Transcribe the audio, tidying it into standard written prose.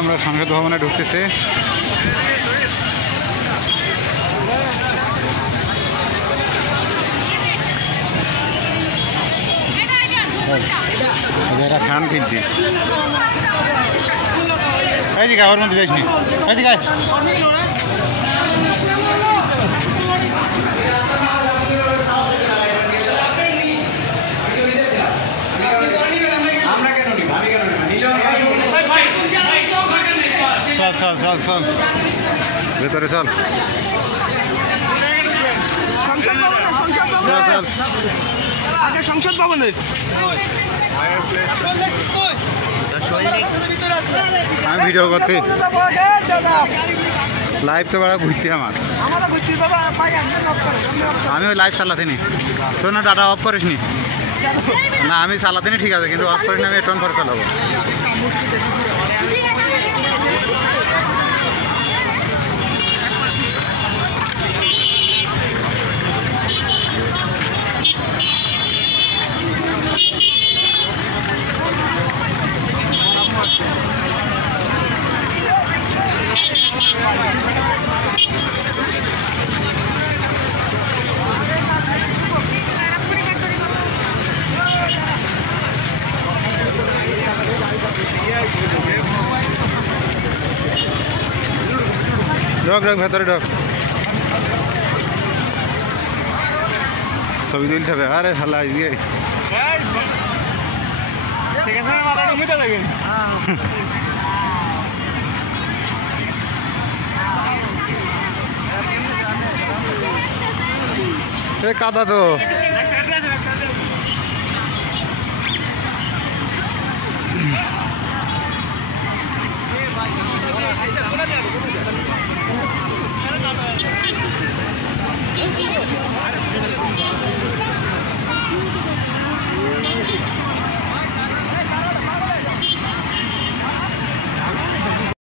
আমরা সংসদ ভবনে ঢুকতেছি। এরা ফ্যান কিনছি এইদিকে ওর মধ্যে যাইনি এইদিকে চল চল চল চল ভেতরে চল চল চল আগে সংসদ ভবনে আমি ভিডিও করতে লাইভ তো বড় ঘুরতে আমার আমি ওই লাইভ চালাতে নি তোর না ডাটা অফ করিস নি না আমি চালাতে নি ঠিক আছে কিন্তু অফ করিনি আমি এটন পরে চালাবো ঢোক ঢোক ভেতরে ঢোক ছবি তুলতে হবে আরে ভালো আইয়ে কাদা তো